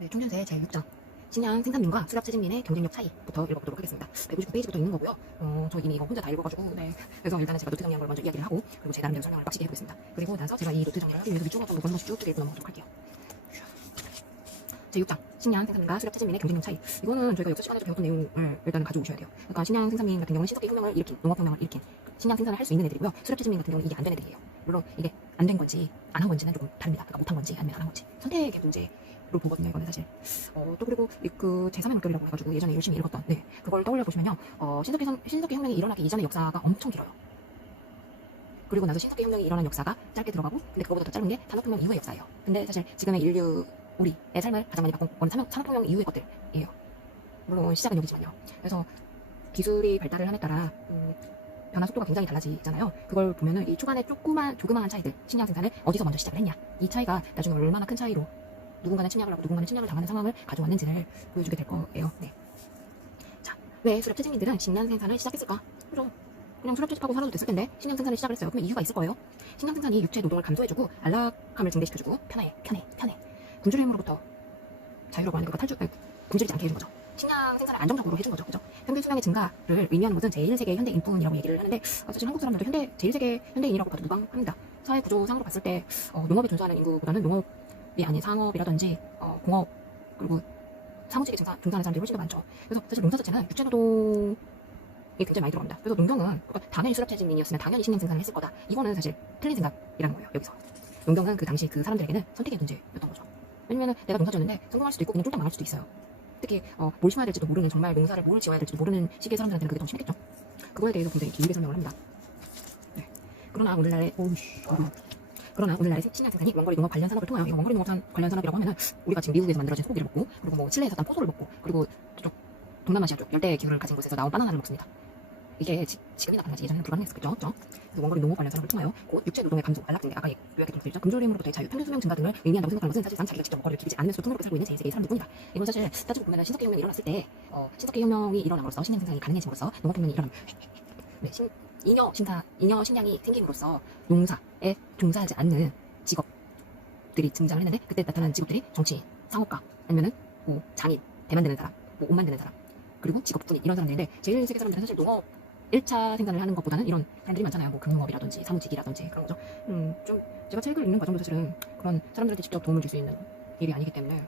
네, 총준세 제6장 식량 생산민과 수렵 채집민의 경쟁력 차이부터 읽어보도록 하겠습니다. 159페이지부터 있는 거고요. 저 이미 이거 혼자 다 읽어가지고, 네. 그래서 일단은 제가 노트 정리한 걸 먼저 이야기를 하고, 그리고 제 나름대로 설명을 빡시게 해보겠습니다. 그리고 나서 제가 이 노트 정리를 하기 위해서 위쪽으로 한번 번번씩 쭉 읽고 넘어가도록 할게요. 제6장 식량 생산민과 수렵 채집민의 경쟁력 차이. 이거는 저희가 역사 시간에서 배웠던 내용을 일단 가져오셔야 돼요. 그러니까 식량 생산민 같은 경우는 신석기 혁명을 일으킨, 농업혁명을 일으킨 식량 생산을 할 수 있는 애들이고요. 수렵 채집민 같은 경우는 이게 안 된 애들이에요. 물론 이게 안 된 건지 안 한 건지는 조금 다릅니다. 그러니까 못한 건지 아니면 안 한 건지 선택의 문제로 보거든요. 이거는 사실. 또 그리고 그 제3의 물결이라고 해가지고 예전에 열심히 읽었던 그걸 떠올려 보시면요. 신석기 혁명이 일어나기 이전의 역사가 엄청 길어요. 그리고 나서 신석기 혁명이 일어난 역사가 짧게 들어가고, 근데 그거보다 더 짧은 게 산업혁명 이후의 역사예요. 근데 사실 지금의 인류 우리의 삶을 가장 많이 바꾼 건 산업혁명 이후의 것들이에요. 물론 시작은 여기지만요. 그래서 기술이 발달을 함에 따라 변화 속도가 굉장히 달라지잖아요. 그걸 보면은 이 초반에 조그마한 차이들, 식량 생산을 어디서 먼저 시작을 했냐, 이 차이가 나중에 얼마나 큰 차이로 누군가는 침략을 하고 누군가는 침략을 당하는 상황을 가져왔는지를 보여주게 될 거예요. 네. 자, 왜 수렵 채집민들은 식량 생산을 시작했을까? 그죠? 그냥 수렵 채집하고 살아도 됐을 텐데 식량 생산을 시작을 했어요. 그러면 이유가 있을 거예요. 식량 생산이 육체 노동을 감소해주고 안락함을 증대시켜주고 편해. 굶주린 힘으로부터 자유라고 하는 거가 굶주리지 않게 해준 거죠. 식량 생산을 안정적으로 해준 거죠. 그죠? 평균 수명의 증가를 의미하는 것은 제1세계 현대인뿐이라고 얘기를 하는데, 사실 한국 사람들도 제1세계 현대인이라고 봐도 무방합니다. 사회 구조상으로 봤을 때 농업에 종사하는 인구보다는 농업이 아닌 상업이라든지 공업, 그리고 사무직에 종사하는 사람들이 훨씬 더 많죠. 그래서 사실 농사 자체는 육체 노동이 굉장히 많이 들어갑니다. 그래서 농경은 그러니까 당연히 수렵 채집민이었으면 당연히 식량 생산을 했을 거다. 이거는 사실 틀린 생각이라는 거예요. 여기서 농경은 그 당시 그 사람들에게는 선택의 문제였던 거죠. 왜냐면 내가 농사 지었는데 성공할 수도 있고 그냥 쫄딱 망할 수도 있어요. 특히 뭘 심어야 될지도 모르는, 정말 농사를 뭘 지어야 될지도 모르는 시기의 사람들한테는 그게 더 심했겠죠. 그거에 대해서 굉장히 길게 설명을 합니다. 네. 그러나 오늘날의 식량 생산이 원거리 농업 관련 산업을 통하여, 원거리 농업 관련 산업이라고 하면은 우리가 지금 미국에서 만들어진 소고기를 먹고, 그리고 뭐 칠레에서 딴 포도를 먹고, 그리고 저쪽 동남아시아 쪽 열대 기후를 가진 곳에서 나온 바나나를 먹습니다. 이게 지금이나 당연히 예전에는 불가능했었겠죠. 그래서 원거리 농업 관련 산업을 통하여 육체 노동의 감소, 안락증대, 아까 요약했던 것들이죠. 굶주림으로부터의 자유, 평균 수명 증가 등을 의미한다고 생각하는 것은 사실상 자기가 직접 먹거리를 기르지 않으면서도 풍요롭게 살고 있는 제2세계의 사람들 뿐이다. 이건 사실 따지고 보면 신석기 혁명이 일어났을 때 신석기 혁명이 일어남으로써 식량 생산이 가능해짐으로써 농업혁명이 일어남, 잉여 식량이 생김으로써 농사에 종사하지 않는 직업들이 등장을 했는데, 그때 나타난 직업들이 정치인, 상업가, 아니면은 뭐 장인, 배 만드는 사람, 뭐 옷 만드는 사람, 그리고 직업군인, 이런 사람들인데, 제1세계 사람들은 사실 농업 1차 생산을 하는 것보다는 이런 사람들이 많잖아요. 뭐 금융업이라든지 사무직이라든지 그런 거죠. 좀 제가 책을 읽는 과정도 사실은 그런 사람들한테 직접 도움을 줄 수 있는 일이 아니기 때문에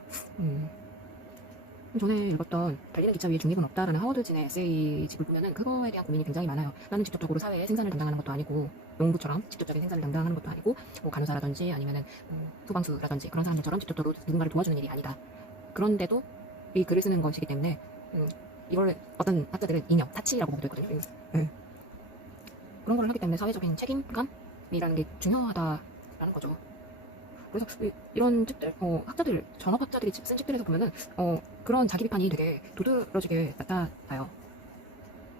전에 읽었던 달리는 기차 위에 중립은 없다라는 하워드 진의 에세이집을 보면은 그거에 대한 고민이 굉장히 많아요. 나는 직접적으로 사회의 생산을 담당하는 것도 아니고, 농부처럼 직접적인 생산을 담당하는 것도 아니고, 뭐 간호사라든지 아니면은 소방수라든지 그런 사람들처럼 직접적으로 누군가를 도와주는 일이 아니다. 그런데도 이 글을 쓰는 것이기 때문에 이걸 어떤 학자들은 이념, 타치라고 보기도 했거든요. 그런 걸 하기 때문에 사회적인 책임감이라는 게 중요하다라는 거죠. 그래서 이런 책들, 학자들, 전업학자들이 쓴 책들에서 보면은 그런 자기 비판이 되게 도드라지게 나타나요.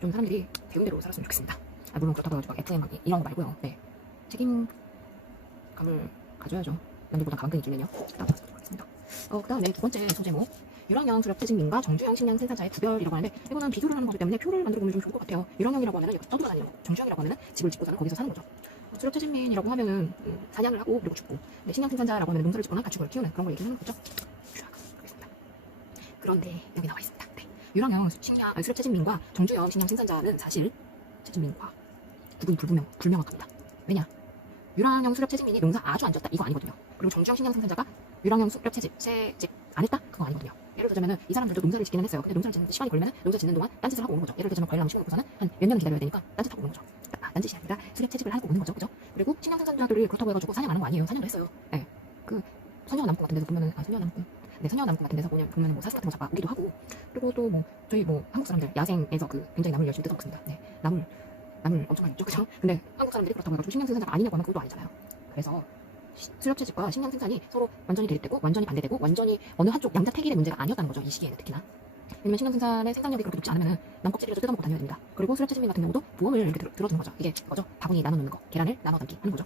좀 사람들이 배운 대로 살았으면 좋겠습니다. 물론 그렇다고 해가지고 FM 이런 거 말고요. 네, 책임감을 가져야죠. 남들보다 가만히 있기는요. 그 다음에 두 번째 소제목, 유랑형 수렵 채집민과 정주형 식량 생산자의 구별이라고 하는데, 이거는 비교를 하는 거기 때문에 표를 만들어 보면 좀 좋을 것 같아요. 유랑형이라고 하면은 떠돌아 다니는 거, 정주형이라고 하면은 집을 짓고 사는, 거기서 사는 거죠. 수렵 채집민이라고 하면은 사냥을 하고 그리고 죽고, 식량 생산자라고 하면 농사를 짓거나 가축을 키우는 그런 걸 얘기하는 거죠. 그렇습니다. 그런데 여기 나와 있습니다. 네. 유랑형 수렵 채집민과 정주형 식량 생산자는 사실 채집민과 구분이 불명확합니다. 왜냐? 유랑형 수렵 채집민이 농사 아주 안 지었다, 이거 아니거든요. 그리고 정주형 식량 생산자가 유랑형 수렵 채집 안 했다? 그거 아니거든요. 예를 들자면은 이 사람들도 농사를 짓기는 했어요. 근데 농사를 짓는 시간이 걸리면은 농사 짓는 동안 딴짓을 하고 오는 거죠. 예를 들자면 과일나무 심어놓고서는 한 몇 년을 기다려야 되니까 딴짓하고 오는 거죠. 딴짓이 아니라 수렵 채집을 하고 오는 거죠. 그죠? 그리고 식량 생산자들이 그렇다고 해가지고 사냥 안 한 거 아니에요. 사냥도 했어요. 네. 그 선녀나무꾼 같은 데서 보면은 선녀나무꾼 같은 데서 보면은 뭐 사슴 같은 거 잡아 오기도 하고, 그리고 또 뭐 저희 뭐 한국 사람들 야생에서 굉장히 나무를 열심히 뜯어먹습니다. 네. 나무를 엄청 많이 있죠. 그죠? 근데 한국 사람들이 그렇다고 해가지고 식량 생산자가 아니냐고 하면 그것도 아니잖아요. 그래서 수렵 채집과 식량 생산이 서로 완전히 대립되고 완전히 반대되고 완전히 어느 한쪽 양자택일의 문제가 아니었다는 거죠. 이 시기에는 특히나. 왜냐면 식량 생산의 생산력이 그렇게 높지 않으면 남꼭지리라도 뜯어먹고 다녀야 됩니다. 그리고 수렵 채집민 같은 경우도 보험을 이렇게 들어주는 거죠. 이게 뭐죠? 바구니 나눠 놓는 거, 계란을 나눠 담기 하는 거죠.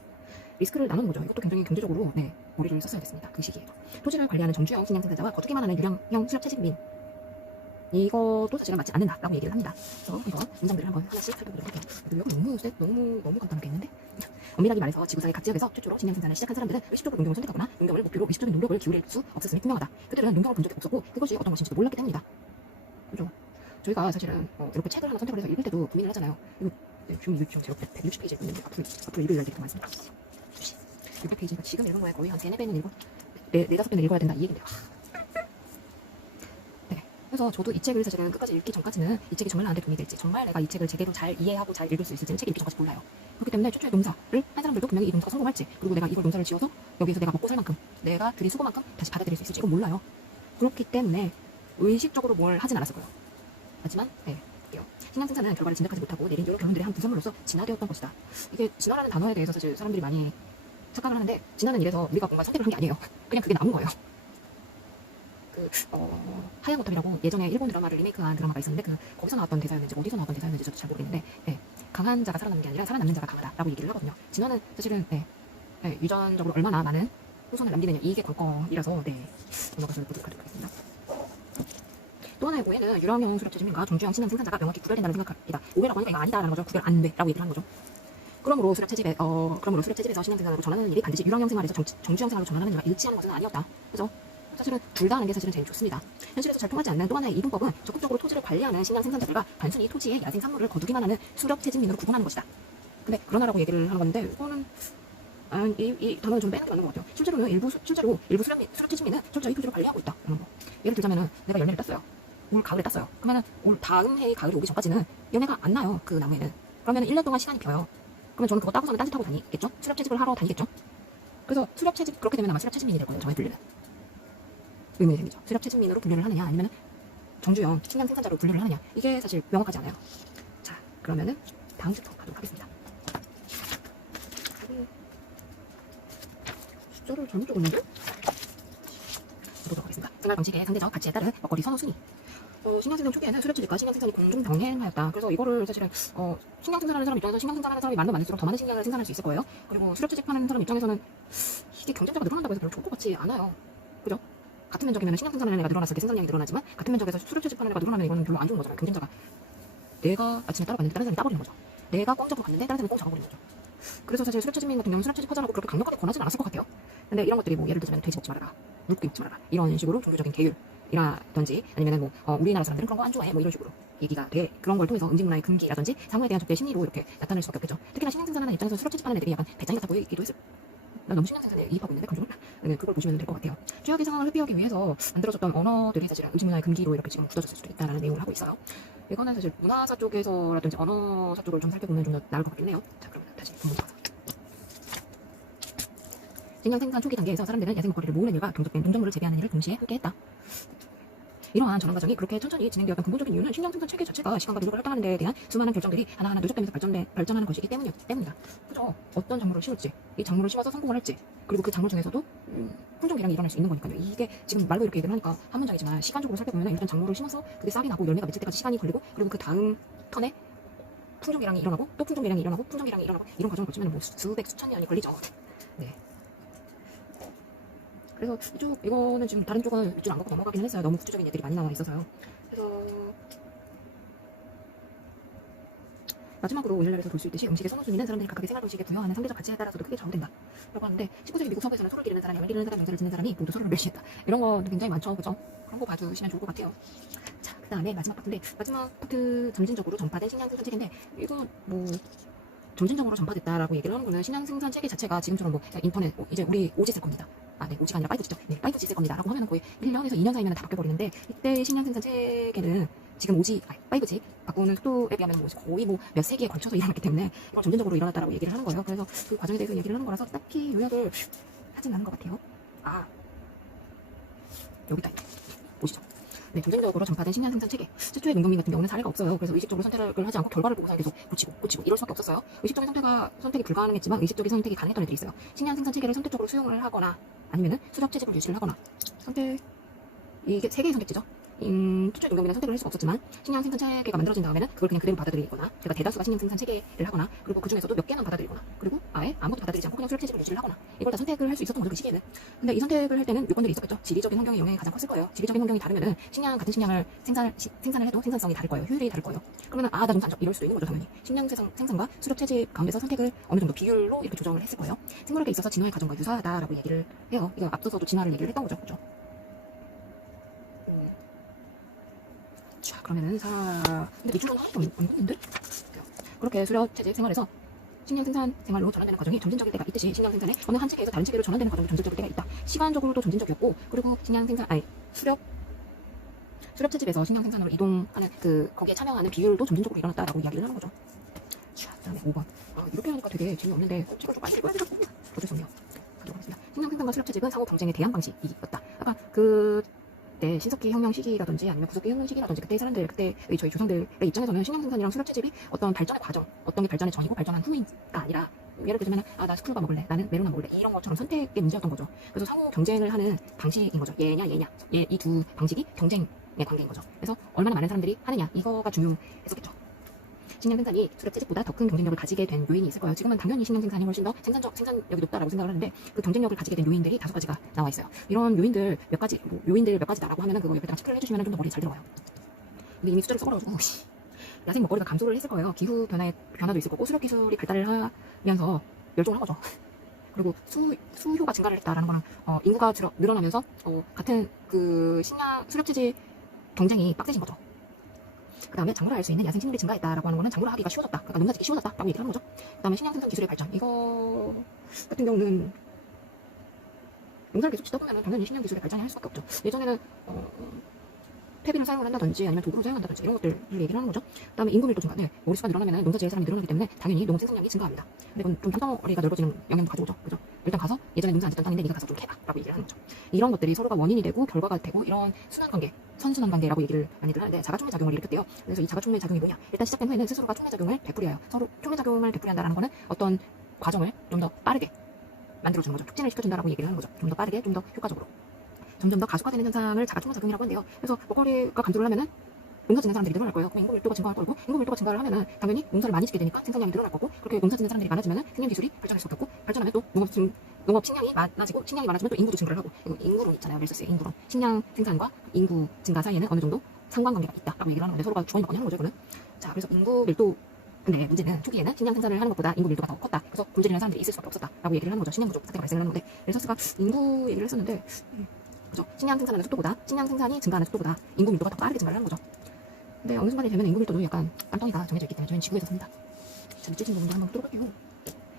리스크를 나누는 거죠. 이것도 굉장히 경제적으로 머리를 썼어야 됐습니다. 그 시기에도. 토지를 관리하는 정주형 식량 생산자와 거두기만 하는 유량형 수렵 채집민이 이것도 사실은 맞지 않는다라고 얘기를 합니다. 그래서 한번 문장들을 한번 하나씩 살펴보도록 할게요. 여기 너무 간단하게 있는데 엄밀하게 말해서 지구상의 각 지역에서 최초로 식량 생산을 시작한 사람들은 의식적으로 농경을 선택하거나 농경을 목표로 의식적인 노력을 기울일 수 없었음이 분명하다. 그들은 농경을 본 적이 없었고 그것이 어떤 것인지도 몰랐기 때문이다. 그죠? 저희가 사실은 이렇게 책을 하나 선택을 해서 읽을 때도 고민을 하잖아요. 이거 줌 제로 160페이지에 있는데 앞으로 읽을 이야기가 많습니다. 600페이지니까 지금 읽은 거에 거의 한 3-4배는 읽어 4-5배는 읽어야 된다 이 얘기인데요. 네. 그래서 저도 이 책을 사실은 끝까지 읽기 전까지는 이 책이 정말 나한테 도움이 될지 정말 내가 이 책을 제대로 잘 이해하고 잘 읽을 수 있을지는 책 읽기 전까지 몰라요. 그렇기 때문에 최초의 농사를 한 사람들도 분명히 이 농사가 성공할지 그리고 내가 이걸 농사를 지어서 여기에서 내가 먹고 살 만큼 내가 들인 수고만큼 다시 받아들일 수 있을지 이건 몰라요. 그렇기 때문에 의식적으로 뭘 하진 않았을 거예요. 하지만 식량 생산은 결과를 진작하지 못하고 내린 여러 결론들의 한 부산물로서 진화되었던 것이다. 이게 진화라는 단어에 대해서 사실 사람들이 많이 착각을 하는데 진화는 이래서 우리가 뭔가 선택을 한 게 아니에요. 그냥 그게 나온 거예요. 하얀 오탑이라고 예전에 일본 드라마를 리메이크한 드라마가 있었는데 거기서 나왔던 대사였는지 어디서 나왔던 대사였는지 저도 잘 모르겠는데 강한 자가 살아남는 게 아니라 살아남는 자가 강하다라고 얘기를 하거든요. 진화는 사실은 유전적으로 얼마나 많은 후손을 남기느냐 이게 관건이라서 넘어가서 보도록 하겠습니다. 또 하나의 오해는 유령형 수렵체집민과 정주형 식량 생산자가 명확히 구별된다는 생각이다. 오해라고 하니까 이거 아니다라는 거죠. 구별 안 돼라고 얘기를 하는 거죠. 그러므로 수렵체집에서 식량 생산으로 전환하는 일이 반드시 유령형 생활에서 정주형 생활로 전환하는 일과 일치하는 것은 아니었다. 그죠? 사실은 둘 다 하는 게 사실은 제일 좋습니다. 현실에서 잘 통하지 않는 또 하나의 이분법은 적극적으로 토지를 관리하는 식량 생산자들과 단순히 토지의 야생 산물을 거두기만 하는 수렵체집민으로 구분하는 것이다. 근데 그러나라고 얘기를 하는 건데 이거는 이 단어는 좀 빼는 게 맞는 것 같아요. 실제로 일부 수렵체집민은 철저히 토지를 관리하고 있다. 이런 거. 예를 들자면은 내가 열매를 땄어요. 올 가을에 땄어요. 그러면은 올 다음 해의 가을이 오기 전까지는 열매가 안 나요. 그 나무에는. 그러면은 1년 동안 시간이 비어요. 그러면 저는 그거 따고서는 딴짓하고 다니겠죠? 수렵채집을 하러 다니겠죠? 그래서 수렵채집 그렇게 되면 아마 수렵채집민이 될 거예요. 저의 분류는. 의문이 생기죠. 수렵채집민으로 분류를 하느냐 아니면 정주형 식량 생산자로 분류를 하느냐 이게 사실 명확하지 않아요. 자 그러면은 다음 챕터 가도록 하겠습니다. 숫자를 잘못 적었는데? 보도록 하겠습니다. 생활 방식의 상대적 가치에 따른 먹거리 선호 순위. 식량 생산 초기에는 수렵채집과 식량 생산이 공중 병행하였다. 그래서 이거를 사실은 식량 생산하는 사람 입장에서 식량 생산하는 사람이 많을수록 더 많은 식량을 생산할 수 있을 거예요. 그리고 수렵채집 하는 사람 입장에서는 이게 경쟁자가 늘어난다고 해서 별로 좋을 것 같지 않아요. 그죠? 같은 면적이면 식량 생산하는 애가 늘어났을 때 생산량이 늘어나지만 같은 면적에서 수렵채집 하는 애가 늘어나면 이거는 별로 안 좋은 거잖아요. 경쟁자가 내가 아침에 따로 갔는데 다른 사람이 따버리는 거죠. 내가 꽁 잡으러 갔는데 다른 사람이 꽁 잡아버리는 거죠. 그래서 사실 수렵채집민 같은 경우는 수렵채집 하자라고 그렇게 강력하게 권하진 않았을 것 같아요. 근데 이런 것들이 뭐 예를 들자면 돼지 먹지 말아라, 물고기 먹지 말아라 이런 식으로 종교적인 계율이라든지 아니면은 우리나라 사람들은 그런 거 안 좋아해 이런 식으로 얘기가 돼. 그런 걸 통해서 음식 문화의 금기라든지 상호에 대한 접대 심리로 이렇게 나타날 수밖에 없겠죠. 특히나 식량 생산하는 입장에서 수렵채집 하는 애들이 약간 배짱이 같아 보이기도 했을. 나 너무 식량 생산에 이입하고 있는데 감정을 그걸 보시면 될 것 같아요. 최악의 상황을 회피하기 위해서 만들어졌던 언어들이 사실 음식 문화의 금기로 이렇게 지금 굳어졌을 수도 있다는 내용을 하고 있어요. 이거는 사실 문화사 쪽에서라든지 언어사 쪽을 좀 살펴보면 좀 더 나을 것 같긴 해요. 자 그러면 다시 본문 가서. 식량 생산 초기 단계에서 사람들은 야생 먹거리를 모으는 일과 경적된 농작물을 재배하는 일을 동시에 함께했다. 이러한 전환 과정이 그렇게 천천히 진행되었던 근본적인 이유는 식량 생산 체계 자체가 시간과 노력을 할당하는 데에 대한 수많은 결정들이 하나하나 누적되면서 발전하는 것이기 때문이다. 그죠? 어떤 작물을 심을지, 이 작물을 심어서 성공을 할지, 그리고 그 작물 중에서도 품종 개량이 일어날 수 있는 거니까요. 이게 지금 말로 이렇게 얘기를 하니까 한 문장이지만 시간적으로 살펴보면 일단 작물을 심어서 그게 싹이 나고 열매가 맺힐 때까지 시간이 걸리고 그리고 그 다음 턴에 품종 개량이 일어나고 또 품종 개량이 일어나고 품종 개량이 일어나고 이런 과정을 거치면 뭐 수백 수천 년이 걸리죠. 네. 그래서 이거는 지금 다른 쪽은 밑줄 안 걷고 넘어가긴 했어요. 너무 구체적인 얘들이 많이 나와 있어서요. 그래서 마지막으로 오늘날에서 볼 수 있듯이 음식의 선호순위는 사람들이 각각의 생활 방식에 부여하는 상대적 가치에 따라서도 크게 좌우된다 라고 하는데 19세기 미국 서부에서는 소를 기르는 사람, 양을 기르는 사람, 명사를 짓는 사람이 모두 서로를 멸시했다. 이런 거 굉장히 많죠. 그죠? 그런 거 봐주시면 좋을 것 같아요. 자, 그 다음에 마지막 파트인데 마지막 파트 점진적으로 전파된 식량 생산 체계인데 이거 뭐 점진적으로 전파됐다라고 얘기를 하는 거는 식량 생산 체계 자체가 지금처럼 뭐 인터넷 이제 우리 오지 쓸 겁니다. 네, 오지가 아니라 5G죠. 네, 5G 쓸 겁니다. 라고 하면은 거의 1년에서 2년 사이면 다 바뀌어버리는데 이때 식량 생산 체계는 지금 5G 바꾸는 속도에 비하면 뭐 거의 뭐 몇 세기에 걸쳐서 일어났기 때문에 이걸 점진적으로 일어났다라고 얘기를 하는 거예요. 그래서 그 과정에 대해서 얘기를 하는 거라서 딱히 요약을 하진 않은 것 같아요. 여기다 보시죠. 네, 점진적으로 전파된 식량 생산 체계. 최초의 농경민 같은 경우는 사례가 없어요. 그래서 의식적으로 선택을 하지 않고 결과를 보고서 계속 고치고 이럴 수밖에 없었어요. 의식적인 선택이 불가능했지만 의식적인 선택이 가능했던 애들이 있어요. 식량 생산 체계를 선택적으로 수용을 하거나 아니면은 수렵 채집을 유지를 하거나 이게 세 개의 선택지죠. 투자 농경민은 선택을 할 수가 없었지만 식량 생산 체계가 만들어진 다음에는 그걸 그냥 그대로 받아들이거나 제가 대다수가 식량 생산 체계를 하거나 그리고 그 중에서도 몇 개만 받아들이거나 그리고 아예 아무것도 받아들이지 않고 그냥 수렵 체제를 유지를 하거나 이걸 다 선택을 할 수 있었던 거죠 그 시기에는. 근데 이 선택을 할 때는 요건들이 있었겠죠. 지리적인 환경의 영향이 가장 컸을 거예요. 지리적인 환경이 다르면은 같은 식량을 생산을 해도 생산성이 다를 거예요. 효율이 다를 거예요. 그러면 나 농사 안 져. 이럴 수도 있는 거죠 당연히. 식량 생산과 수렵 체제 가운데서 선택을 어느 정도 비율로 이렇게 조정을 했을 거예요. 생물학에 있어서 진화의 과정과 유사하다라고 얘기를 해요. 이거 앞서서도 진화를 얘기를 했던 거죠. 그죠? 자, 그러면은 근데 이쪽은 하나도 안 보이는데? 그렇게 수렵 체제 생활에서 식량 생산 생활로 전환되는 과정이 점진적일 때가 있듯이 식량 생산에 어느 한 체계에서 다른 체계로 전환되는 과정이 점진적일 때가 있다. 시간적으로도 점진적이었고 그리고 수렵 체집에서 식량 생산으로 이동하는 거기에 참여하는 비율도 점진적으로 일어났다라고 이야기를 하는 거죠. 자, 그다음에 5번. 이렇게 하니까 되게 재미없는데 책을 좀 많이 읽어야 되겠고 어쩔 수 없네요. 가도록 하겠습니다. 식량 생산과 수렵 체집은 상호 경쟁에 대한 방식이었다. 아까 그때 신석기 혁명 시기라든지 아니면 구석기 혁명 시기라든지 그때 사람들 그때의 저희 조상들의 입장에서는 식량 생산이랑 수렵 체집이 어떤 발전의 과정, 어떤 게 발전의 전이고 발전한 후인가 아니라 예를 들자면 나 스쿨바 먹을래, 나는 메로나 먹을래 이런 것처럼 선택의 문제였던 거죠. 그래서 상호 경쟁을 하는 방식인 거죠. 얘냐 이 두 방식이 경쟁의 관계인 거죠. 그래서 얼마나 많은 사람들이 하느냐 이거가 중요했었겠죠. 식량 생산이 수렵 체집보다 더 큰 경쟁력을 가지게 된 요인이 있을 거예요. 지금은 당연히 식량 생산이 훨씬 더 생산력이 높다라고 생각을 하는데 그 경쟁력을 가지게 된 요인들이 5가지가 나와 있어요. 이런 요인들 몇 가지다라고 하면은 그거 옆에다가 체크를 해주시면 좀 더 머리에 잘 들어와요. 근데 이미 숫자를 써버려가지고 야생 먹거리가 감소를 했을 거예요. 기후 변화도 있을 거고 수렵 기술이 발달을 하면서 멸종을 한 거죠. 그리고 수효가 증가를 했다라는 거는 인구가 늘어나면서 같은 그 수렵 체질 경쟁이 빡세진 거죠. 그 다음에 작물을 할 수 있는 야생식물이 증가했다라고 하는 거는 작물을 하기가 쉬워졌다. 그러니까 농사짓기 쉬워졌다라고 얘기를 하는 거죠. 그 다음에 식량 생산 기술의 발전. 이거 같은 경우는 농사를 계속 짓다 보면 당연히 식량 기술의 발전이 할 수밖에 없죠. 예전에는 퇴비를 사용을 한다든지 아니면 도구를 사용한다든지 이런 것들을 얘기를 하는 거죠. 그 다음에 인구 밀도 증가. 머릿수가 늘어나면 농사 지을 사람이 늘어나기 때문에 당연히 농업 생산량이 증가합니다. 근데 이건 좀 땅덩어리가 넓어지는 영향도 가져오죠. 그죠? 일단 가서 예전에 농사 안 짓던 땅인데 네가 가서 좀 캐봐라고 얘기를 하는 거죠. 이런 것들이 서로가 원인이 되고 결과가 되고 이런 선순환 관계라고 얘기를 많이들 하는데 자가촉매 작용을 일으켰대요. 그래서 이 자가촉매 작용이 뭐냐? 일단 시작된 후에는 스스로가 촉매 작용을 베풀어요. 서로 촉매 작용을 베풀한다라는 거는 어떤 과정을 좀 더 빠르게 만들어주는 거죠. 촉진을 시켜준다라고 얘기를 하는 거죠. 좀 더 빠르게, 좀 더 효과적으로. 점점 더 가속화되는 현상을 자가촉매 작용이라고 하는데요. 그래서 먹거리가 감소를 하면은 농사 짓는 사람들이 늘어날 거예요. 그럼 인구 밀도가 증가할 거고 인구 밀도가 증가를 하면은 당연히 농사를 많이 짓게 되니까 생산량이 늘어날 거고 그렇게 농사 짓는 사람들이 많아지면은 생산 기술이 발전할 수밖에 없고 발전하면 또 농업 식량이 많아지고 식량이 많아지면 또 인구도 증가를 하고 그리고 인구론 있잖아요. 멜서스의 인구론. 식량 생산과 인구 증가 사이에는 어느 정도 상관관계가 있다라고 얘기를 하는 건데 서로가 주거니 받거니 하는 거죠. 이거는. 자, 그래서 인구 밀도 근데 문제는 초기에는 식량 생산을 하는 것보다 인구 밀도가 더 컸다. 그래서 굶주리는 사람들이 있을 수밖에 없었다라고 얘기를 하는 거죠. 식량 부족 사태가 발생을 하는 건데 멜서스가 인구 얘기를 했었는데 그죠? 식량 생산하는 속도보다 식량 생산이 증가하는 속도보다 인구 밀도가 더 빠르게 증가를 하는 거죠. 근데 어느 순간이 되면 인구 밀도도 약간 깜덩이가 정해져 있기 때문에 저희는 지구에서 삽니다. 자, 밑줄 친 부분도 한번 보도록 할게요.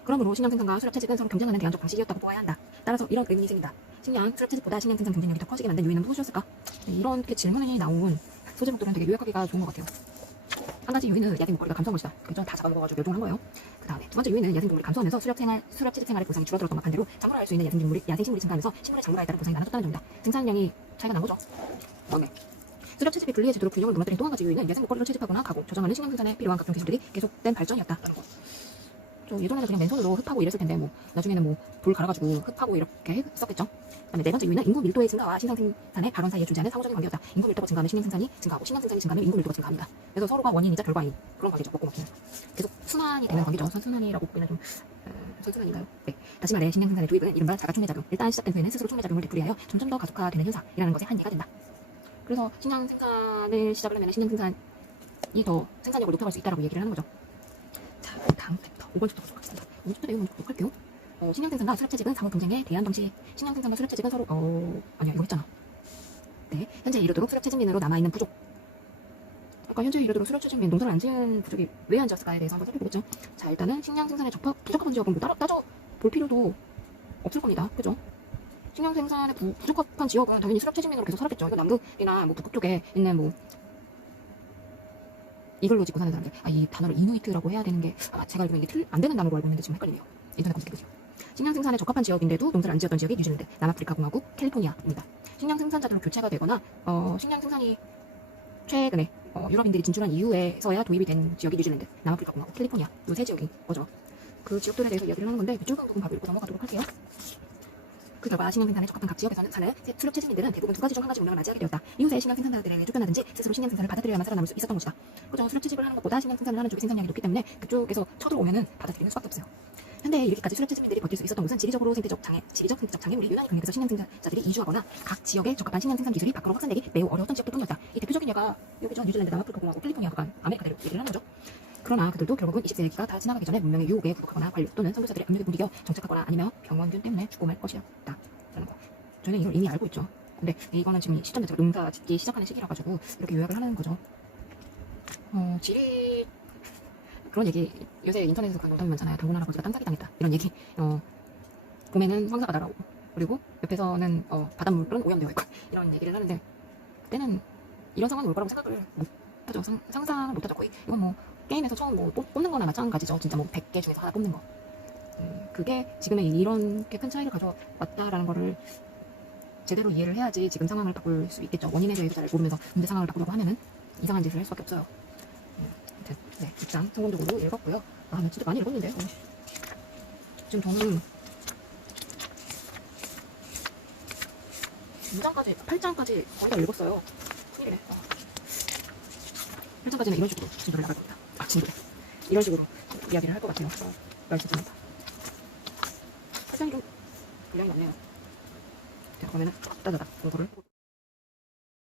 그러므로 식량 생산과 수렵 체집은 서로 경쟁하는 대안적 방식이었다고 보아야 한다. 따라서 이런 의문이 생긴다. 수렵 체집보다 식량 생산 경쟁력이 더 커지게 만든 요인은 무엇이었을까? 이렇게 질문이 나온 소제목들은 되게 요약하기가 좋은 것 같아요. 한 가지 요인은 야생 먹거리가 감소한 것이다. 그죠? 다 잡아먹어가지고 멸종한 거예요. 그 다음에 두 번째 요인은 야생동물이 감소하면서 수렵 체집 생활의 보상이 줄어들었던 것 반대로 작물을 할 수 있는 야생식물이 증가하면서 식물의 작물화에 따른 보상이 나눠졌다는 점이다. 생산량이 차이가 난 거죠. 수렵 체집이 분리해지도록 균형을 무너뜨린 또 한 가지 요인은 야생 먹거리를 채집하거나 가공, 저장하는 식량 생산에 필요한 각종 기술들이 계속된 발전이었다라는 거. 예전에는 그냥 맨손으로 흡하고 이랬을 텐데 나중에는 돌 갈아가지고 흡하고 이렇게 했었겠죠. 그다음에 네 번째 요인은 인구 밀도의 증가와 식량 생산의 발원 사이에 존재하는 상호적인 관계였다. 인구 밀도가 증가하면 식량 생산이 증가하고 식량 생산이 증가하면 인구 밀도가 증가합니다. 그래서 서로가 원인이자 결과인 그런 관계죠. 먹고 먹기는 계속 순환이 되는 관계죠. 선순환이라고 보기는 좀 선순환인가요? 네. 다시 말해 식량 생산의 도입은 이른바 자가촉매 작용. 일단 시작된 후에는 스스로 촉매 작용을 되풀이하여 점점 더 가속화되는 현상이라는 것에 한계가 된다. 그래서 식량 생산을 시작을 하면 식량 생산이 더 생산력을 높여갈 수 있다라고 얘기를 하는 거죠. 자, 다음 챕터 5번 챕터 보도록 하겠습니다. 5번 챕터 내용 먼저 보도록 할게요. 식량 생산과 수렵 체집은 상호 경쟁에 대한 방식. 식량 생산과 수렵 체집은 서로 아니야 이거 했잖아. 네, 현재 이르도록 수렵 체집민으로 남아있는 부족. 아까 현재 이르도록 수렵 체집민 농사를 안 지은 부족이 왜 안 지었을까에 대해서 한번 살펴보겠죠. 자, 일단은 식량 생산에 부적합한 지역은 따져 볼 필요도 없을 겁니다. 그죠? 식량 생산에 부적합한 지역은 당연히 수렵 체집민으로 계속 살았겠죠. 이거 남극이나 북극 쪽에 있는 이걸로 짓고 사는 사람들. 이 단어를 이누이트라고 해야 되는 게 제가 알기로는 이게 안 되는 단어로 알고 있는데 지금 헷갈리네요. 인터넷 검색해보세요. 식량 생산에 적합한 지역인데도 농사를 안 지었던 지역이 뉴질랜드, 남아프리카 공화국, 캘리포니아입니다. 식량 생산자들로 교체가 되거나 식량 생산이 최근에 유럽인들이 진출한 이후에서야 도입이 된 지역이 뉴질랜드, 남아프리카 공화국, 캘리포니아 이 세 지역인 거죠. 그 지역들에 대해서 이야기를 하는 건데 밑줄 부분 바로 읽고 넘어가도록 할게요. 그 결과 신약 생산에 적합한 각 지역에서는 사는 수렵 채집민들은 대부분 두 가지 중 한 가지 운명을 맞이하게 되었다. 이후에 신약 생산자들에게 쫓겨나든지 스스로 신약 생산을 받아들여야만 살아남을 수 있었던 것이다. 그죠? 수렵 채집을 하는 것보다 신약 생산을 하는 쪽이 생산량이 높기 때문에 그쪽에서 쳐들어오면은 받아들이는 수밖에 없어요. 현대 이렇게까지 수렵 채집민들이 버틸 수 있었던 것은 지리적 생태적 장애물이 유난히 강력해서 신약 생산자들이 이주하거나 각 지역에 적합한 신약 생산 기술이 밖으로 확산되기 매우 어려웠던 지역들 뿐이었다. 이 대표적인 예가 여기죠. 뉴질랜드, 남아프리카 공화국, 캘리포니아 구간, 아메리카대로 얘기를 하는 거죠. 그러나 그들도 결국은 20세기가 다 지나가기 전에 문명의 유혹에 굴복하거나 관료 또는 선교사들의 압력에 못 이겨 정착하거나 아니면 병원균 때문에 죽고 말 것이었다. 라는 거. 저는 이걸 이미 알고 있죠. 근데 이거는 지금 시점 자체가 농사 짓기 시작하는 시기라 가지고 이렇게 요약을 하는 거죠. 지리 그런 얘기 요새 인터넷에서 그런 농담이 많잖아요. 당군 할아버지가 땅 사기 당했다 이런 얘기. 봄에는 황사가 날아오고 그리고 옆에서는 바닷물은 오염되어 있고 이런 얘기를 하는데 그때는 이런 상황이 올 거라고 생각을 못 하죠. 상상을 못 하죠. 거의 이건 뭐 게임에서 처음 뭐 뽑는 거나 마찬가지죠. 진짜 뭐 100개 중에서 하나 뽑는 거. 그게 지금의 이렇게 큰 차이를 가져왔다라는 거를 제대로 이해를 해야지 지금 상황을 바꿀 수 있겠죠. 원인에 대해서 잘 모르면서 문제 상황을 바꾸려고 하면은 이상한 짓을 할 수밖에 없어요. 아무튼 네, 입장 성공적으로 읽었고요. 나 진짜 많이 읽었는데 지금 저는 2장까지 8장까지 거의 다 읽었어요. 큰일이네. 8장까지는 이런 식으로 진도를 나갈 겁니다. 진도 이런 식으로 이야기를 할 것 같아요. 말씀드립니다. 8장이 좀 분량이 많네요. 자, 그러면은 따다닥 공부를